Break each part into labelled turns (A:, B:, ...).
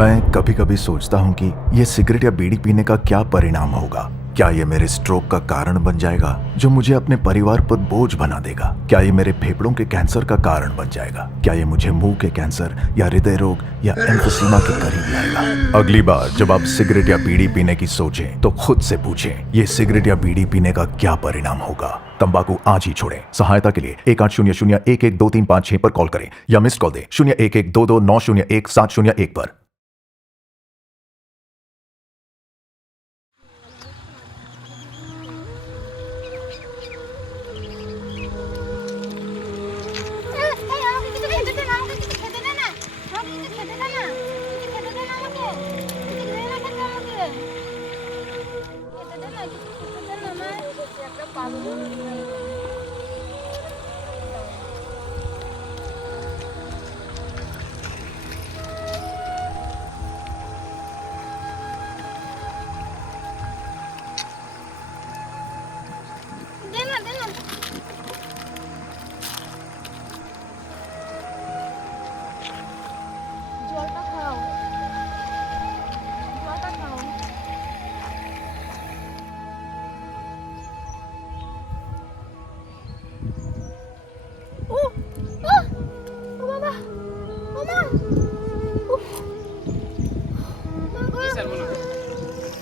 A: मैं कभी कभी सोचता हूँ कि ये सिगरेट या बीड़ी पीने का क्या परिणाम होगा। क्या ये मेरे स्ट्रोक का कारण बन जाएगा, जो मुझे अपने परिवार पर बोझ बना देगा? क्या ये मेरे फेफड़ों के कैंसर का कारण बन जाएगा? क्या ये मुझे मुँह के कैंसर या हृदय रोग या एम्फोसीमा के करीब लाएगा? अगली बार जब आप सिगरेट या बीड़ी पीने की सोचें तो खुद से पूछें, ये सिगरेट या बीड़ी पीने का क्या परिणाम होगा? तंबाकू आज ही छोड़ें। सहायता के लिए एक आठ शून्य शून्य एक एक दो तीन पाँच छह पर कॉल करें या मिस कॉल दें। शून्य एक एक दो दो नौ शून्य एक सात शून्य एक पर।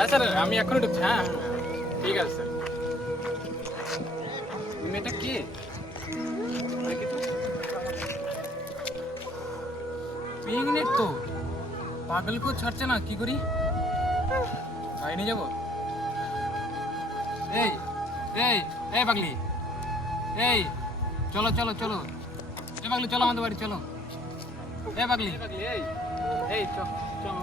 B: হ্যাঁ স্যার আমি এখনই ঢুকছি হ্যাঁ হ্যাঁ, ঠিক আছে স্যার। মেয়েটা কে। পিকনিক তো? পাগলকেও ছাড়ছে না কি করি? নিয়ে যাব? এই এই এই পাগলি। এই চলো চলো চলো। এই পাগলি চলো আমাদের বাড়ি চলো। এই পাগলি। এই এই। চল চল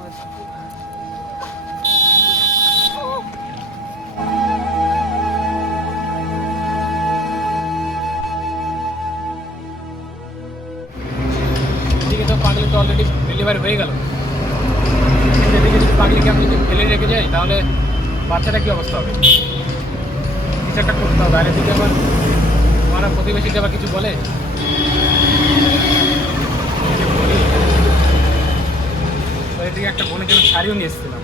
B: হয়ে গেল। যদি পাগলিকে আমি যদি ফেলে রেখে যাই, তাহলে বাচ্চাটা কি অবস্থা হবে? কিছু একটা করতে হবে। আর এদিকে আবার আমার প্রতিবেশীকে আবার কিছু বলে? এদিকে একটা বোনের জন্য শাড়িও নিয়ে এসেছিলাম।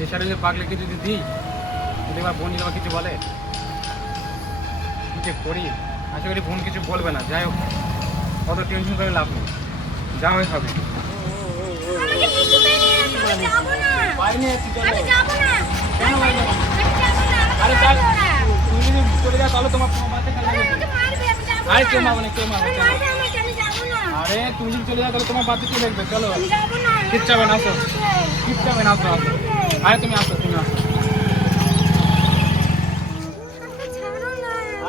B: এই শাড়ি যদি পাগলিকে যদি দিই, যদি আমার বোন যদি কিছু বলে, কি যে করি? আশা করি বোন কিছু বলবে না। যাই হোক, অত টেনশন করে লাভ নেই। যা হয় হবে। আরে। কেউ মারবে না। কেউ মারবে। আরে তুমি যদি চলে যাও তাহলে তোমার বাচ্চা কে দেখবে? চলো।
C: যাব না।
B: আসো। কিচ্ছু হবে না আসো আসো। আরে তুমি আসো তুমি আসো।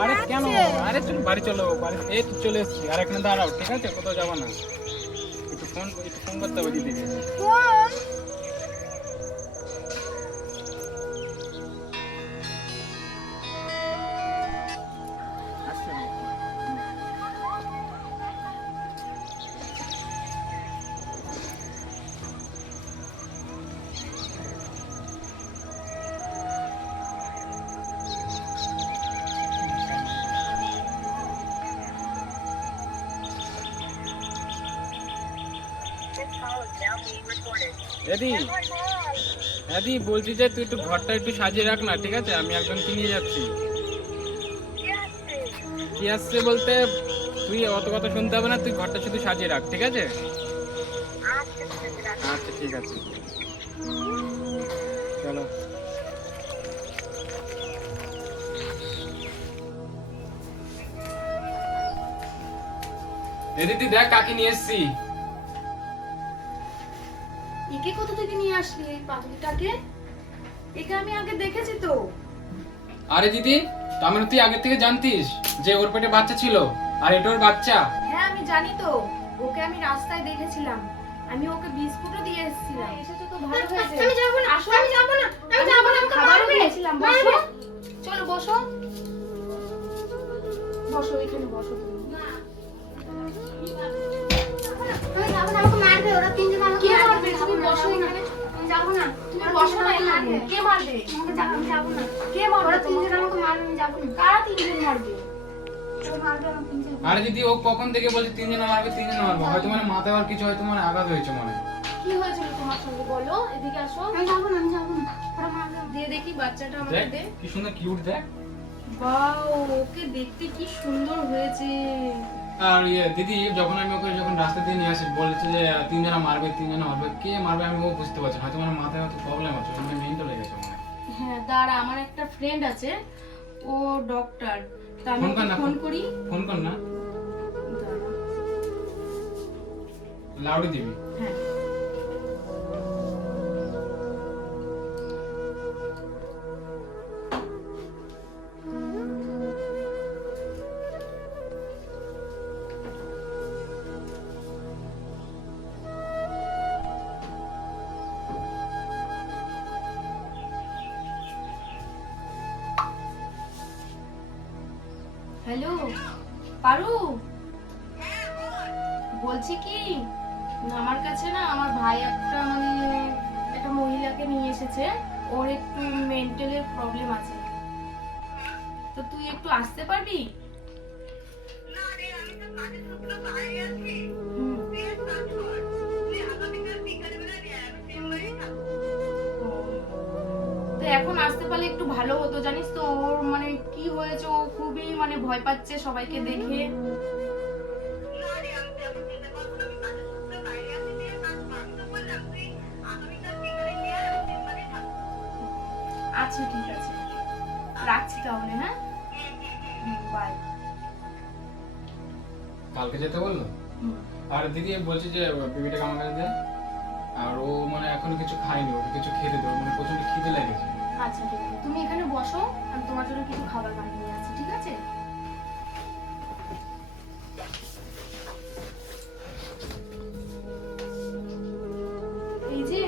B: আরে কেন? আরে তুমি বাড়ি চলো বাড়ি এই তো চলে এসেছি। আর এখানে দাঁড়াও ঠিক আছে? কোথাও যাব না। একটু ফোন একটু ফোন করতে হবে দিদিকে। এদি এদি বলছি যে তুই একটু ঘরটা একটু সাজিয়ে রাখ না, ঠিক আছে? আমি একজনকে নিয়ে যাচ্ছি। কি আসছে বলতে? তুই অত কথা শুনতে হবে না, তুই ঘরটা শুধু সাজিয়ে রাখ, ঠিক আছে? আচ্ছা ঠিক আছে। চলো। তুই দেখ কাকে নিয়ে এসছি।
D: একে কোথা থেকে নিয়ে আসলি এই পাগলিটাকে? একে আমি আগে দেখেছি তো।
B: আরে দিদি তার মানে তুই আগে থেকে জানতিস যে ওর পেটে বাচ্চা ছিল আর এটা ওর বাচ্চা?
D: হ্যাঁ আমি জানি তো। ওকে আমি রাস্তায় দেখেছিলাম। আমি ওকে বিস্কুটও দিয়ে এসেছিলাম। এসেছ তো ভালো হয়েছে।
C: আমি যাব না,
D: আসো।
C: আমি যাব না, আমি যাব না, আমাকে
D: খাবারও
C: মারবে।
D: দিয়েছিলাম বসো। চলো বসো। বসো এখানে বসো তুমি।
B: আরে দিদি ও কখন থেকে বলছে তিনজন মারবে তিনজন মারবে? হয়তো মানে মাথায় আর কিছু হয়তো মানে আঘাত হয়েছে মনে
D: কি হয়েছিল তোমার সঙ্গে? বলো এদিকে আসো।
C: আমি যাব না আমি যাব না। ওরা মারবে
D: দেখি বাচ্চাটা আমাকে
B: দেখ
D: দে।
B: কি সুন্দর কিউট দেখ।
D: বাও ওকে দেখতে কি সুন্দর হয়েছে।
B: আর ইয়ে দিদি যখন আমি ওকে যখন রাস্তা দিয়ে নিয়ে আসি বলেছে যে তিনজনা মারবে তিনজনা মারবে কে মারবে আমি ও বুঝতে পারছি হয়তো মানে মাথায় হয়তো প্রবলেম আছে মানে মেন্টাল হয়ে গেছে মনে হ্যাঁ
D: দাঁড়া আমার একটা ফ্রেন্ড আছে ও ডক্টর তা আমি
B: ফোন কর না,
D: ফোন। করি।
B: ফোন কর না। লাউডি দিবি।
D: হ্যাঁ। হ্যালো? পারু? বলছি কি? আমার কাছে না আমার ভাই একটা মানে একটা মহিলাকে নিয়ে এসেছে। ওর একটু মেন্টালের প্রবলেম আছে। তো তুই একটু আসতে পারবি? তো এখন আসতে পারলে একটু ভালো হতো জানিস তো? ওর মানে হয়েছে ও খুবই মানে ভয় পাচ্ছে সবাইকে দেখে। আচ্ছা ঠিক আছে। রাখছি তাহলে হ্যাঁ? বাই
B: কালকে যেতে বলল? আর দিদি বলছে যে বেবিটাকে আমার কাছে দে আর ও মানে এখনও কিছু খায়নি ওকে কিছু খেতে দেবো মানে প্রচণ্ড খিদে লেগেছে।
D: আচ্ছা ঠিক আছে। তুমি এখানে বসো আমি তোমার জন্য কিছু খাবার বানিয়ে নিয়ে আসছি ঠিক আছে? এই যে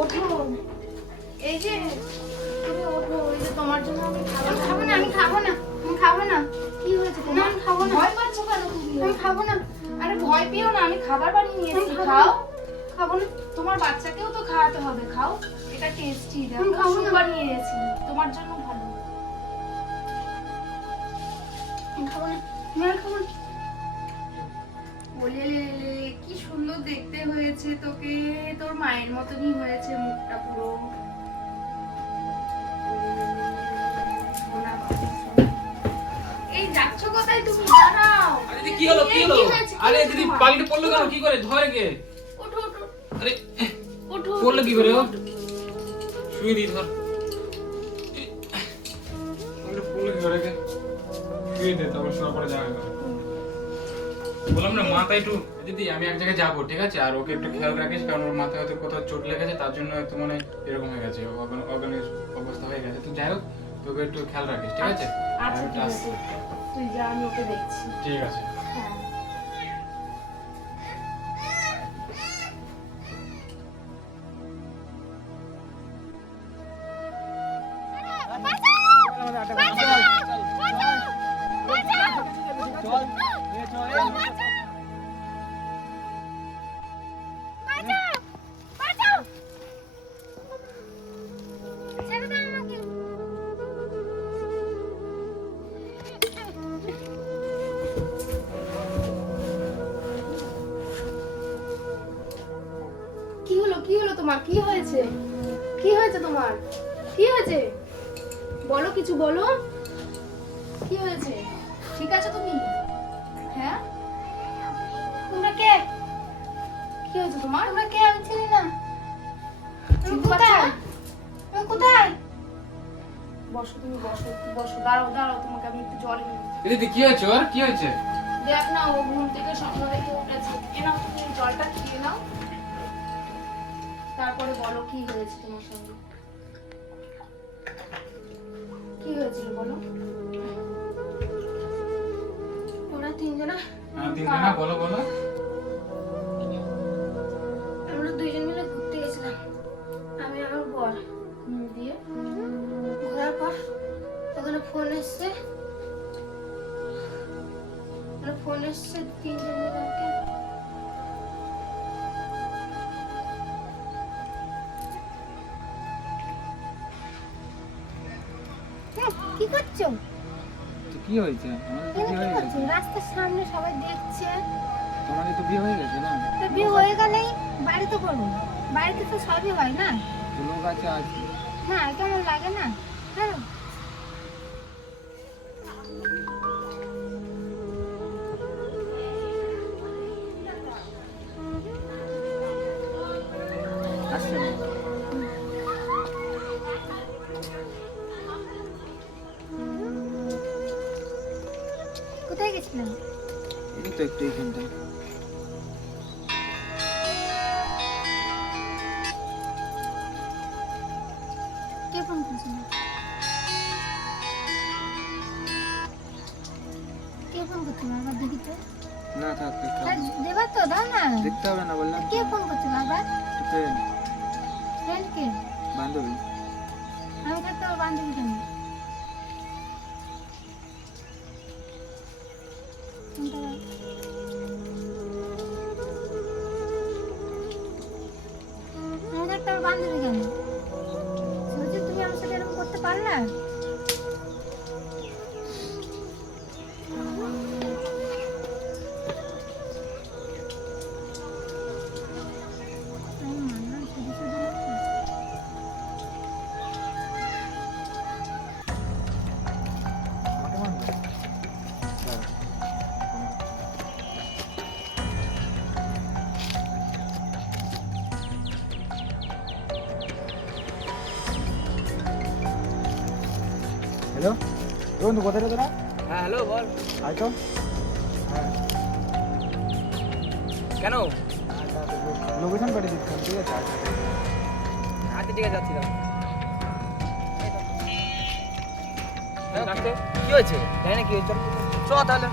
D: ওঠো। এই যে তুমি ওঠো এই যে তোমার জন্য আমি খাবার
C: খাব না আমি খাব না। আমি খাব না?
D: কি হয়েছে
C: না আমি খাব না।
D: ভয় পাচ্ছ কেন তুমি?
C: আমি খাব না।
D: আরে ভয় পেও না আমি খাবার বানিয়ে নিয়ে এসেছি খাও।
C: খাব না।
D: তোমার বাচ্চাকেও তো খাওয়াতে হবে খাও। এটা টেস্টি দেখো
C: খাব না।
D: সুপ বানিয়ে এনেছি তোমার জন্য ভালো।
C: খাব না। আমি খাব না।
D: বলে কি সুন্দর দেখতে হয়েছে তোকে। তোর মায়ের মতনই হয়েছে মুখটা পুরো। এই যাচ্ছ কোথায় তুমি? দাঁড়াও।
B: আরে কি হলো কি হলো? আরে দিদি
D: তোমার?
B: পড়ল কেন? কি করে? ধরে কে?
D: ওঠো ওঠো।
B: আরে
D: ওঠো
B: পড়ল কি করে ও? শুয়ে দিই ধর। আরে পড়ল কি করে কে দে তারপর শোয়ার পরে যাবে বললাম না মাথা একটু দিদি আমি এক জায়গায় যাব ঠিক আছে? আর ওকে একটু খেয়াল রাখিস কারণ ওর মাথায় হয়তো কোথাও চোট লেগেছে তার জন্য হয়তো মানে এরকম হয়ে গেছে অর্গানিক অবস্থা হয়ে গেছে। তুই যাই হোক তোকে একটু খেয়াল রাখিস ঠিক আছে?
D: আচ্ছা। তুই যা আমি ওকে দেখছি।
B: ঠিক আছে।
D: তোমার কি হয়েছে? কি হয়েছে তোমার? কি হয়েছে? বলো কিছু বলো। কি হয়েছে? ঠিক আছে তুমি? হ্যাঁ?
C: তোমরা কে?
D: কি হয়েছে তোমার?
C: তোমরা কে? আমি চিনি না। কোথায়? কোথায়?
D: বসো তুমি বসো বসো দাঁড়াও দাঁড়াও তোমাকে আমি একটু জল
B: কি হয়েছে ওর? কি হয়েছে?
D: দেখ না ও ঘুম থেকে স্বপ্ন দেখে উঠেছে। এ নাও তুমি জলটা খেয়ে নাও। তারপরে বলো কি হয়েছে তোমার সঙ্গে? কি হয়েছিল বলো?
C: ওরা তিনজনা?
B: হ্যাঁ তিনজনা বলো বলো।
C: আমরা দুইজন মিলে ঘুরতে গেছিলাম। আমি আমার বর
D: দিয়ে
C: ঘোরার পর ওখানে ফোন এসছে। ফোন এসছে তিনজন মিলে কি করছ?
B: তো কি হয়েছে?
C: কি
B: হয়ে
C: রাস্তার সামনে সবাই দেখছে।
B: তোমার তো বিয়ে হয়ে গেছে না?
C: তো বিয়ে হয়ে গেলেই বাড়ি তো করব বাড়িতে তো সবই হয় না?
B: লোক আছে আছে
C: হ্যাঁ কেমন লাগে না? হ্যাঁ।
B: না থাক
C: দেবার তো দাও না।
B: দেখতে হবে না বললাম
C: কে ফোন করছিল? আবার?
B: ফ্রেন্ড।
C: ফ্রেন্ড কে?
B: বান্ধবী।
C: আমি থাকতে বান্ধবী কেন এরকম
B: হ্যালো বন্ধু কোথায় রে তোরা?
E: হ্যাঁ হ্যালো বল।
B: আয় তো হ্যাঁ।
E: কেন?
B: লোকেশন পাঠিয়ে দিচ্ছিলাম ঠিক আছে আয়।
E: আচ্ছা ঠিক আছে যাচ্ছি। কি হয়েছে? জানি না কি হয়েছে। চ তাহলে।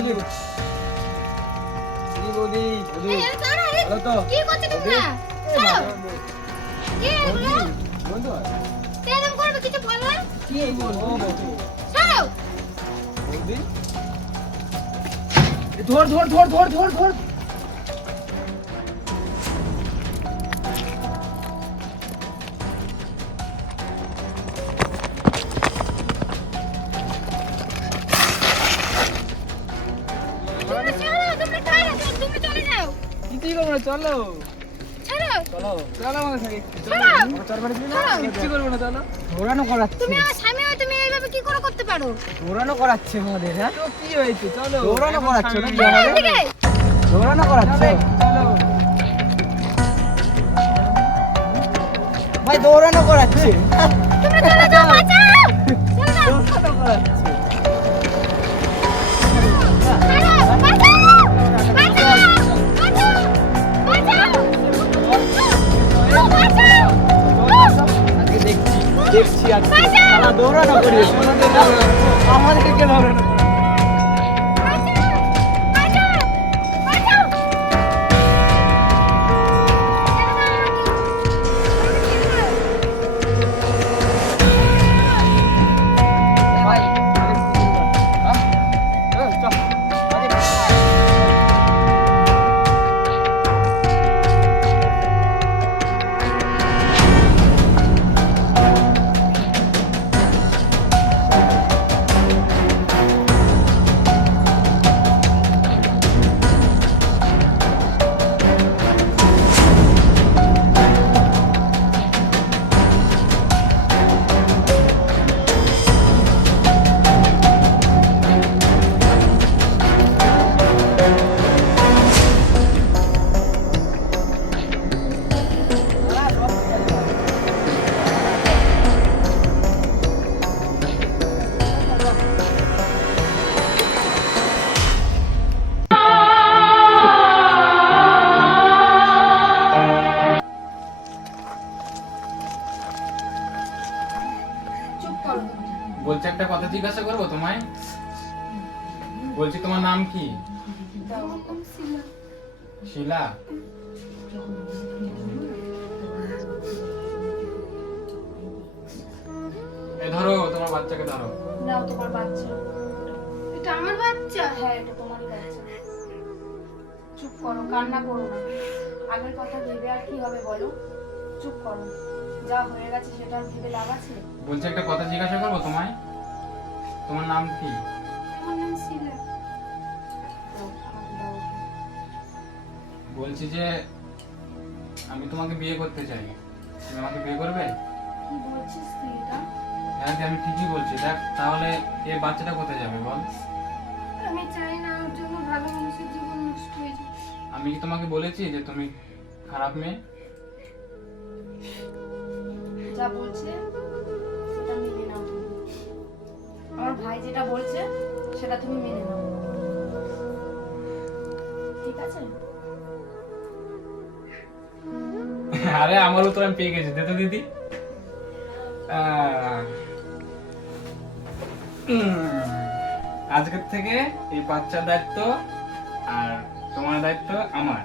C: নিয়ে চলে
E: বৌদি ভালো তো।
C: কি করছ তোমরা? কি এগুলো?
E: বন্ধু
C: কে করবে কিছু বললা
E: কি বল ও বৌদি
C: ছাড়ো।
E: বৌদি? এ ধর ধর ধর ধর ধর ধর। করব না চলো। চলো। চলো আমাদের সাথে কিচ্ছু করব না চলো। ঘোরানো করাচ্ছে।
C: তুমি আমার স্বামী হয়ে তুমি এইভাবে কি করে করতে পারো?
E: ঘোরানো করাচ্ছে আমাদের হ্যাঁ? তো কি হয়েছে? চলো। ঘোরানো করাচ্ছে আমাদের
C: এদিকে।
E: ঘোরানো করাচ্ছে। চলো ভাই দৌড়ানো করাচ্ছে।
C: তোমরা চলে যাও বাঁচাও। চলে যাও
E: শালা করি আমাদেরকে দৌড়ানো
B: বলছি তোমার নাম কি? শিলা। এ ধরো তোমার বাচ্চাকে ধরো।
D: নাও তোমার বাচ্চা।
C: এটা আমার বাচ্চা?
D: হ্যাঁ এটা তোমারই বাচ্চা। চুপ করো কান্না করো না। আগের কথা ভেবে আর কি হবে বলো? চুপ করো। যা হয়ে গেছে সেটা ভেবে লাভ আছে?
B: বলছি একটা কথা জিজ্ঞাসা করব তোমায়? তোমার নাম কি? বলছি যে আমি তোমাকে বিয়ে করতে চাই। তুমি আমাকে বিয়ে করবে?
D: কি বলছিস তুই এটা?
B: হ্যাঁ আমি ঠিকই বলছি। দেখ তাহলে এই বাচ্চাটা কোথায় যাবে বল?
C: আমি চাই না ওর জন্য ভালো মানুষের জীবন নষ্ট হয়ে যায়
B: আমি কি তোমাকে বলেছি যে তুমি খারাপ মেয়ে?
D: যা বলছে সেটা মেনে নাও। আমার ভাই যেটা বলছে সেটা তুমি মেনে নাও। ঠিক আছে?
B: আরে আমার উত্তর আমি পেয়ে গেছি, দে তো দিদি। আজকের থেকে এই বাচ্চার দায়িত্ব আর তোমার দায়িত্ব আমার।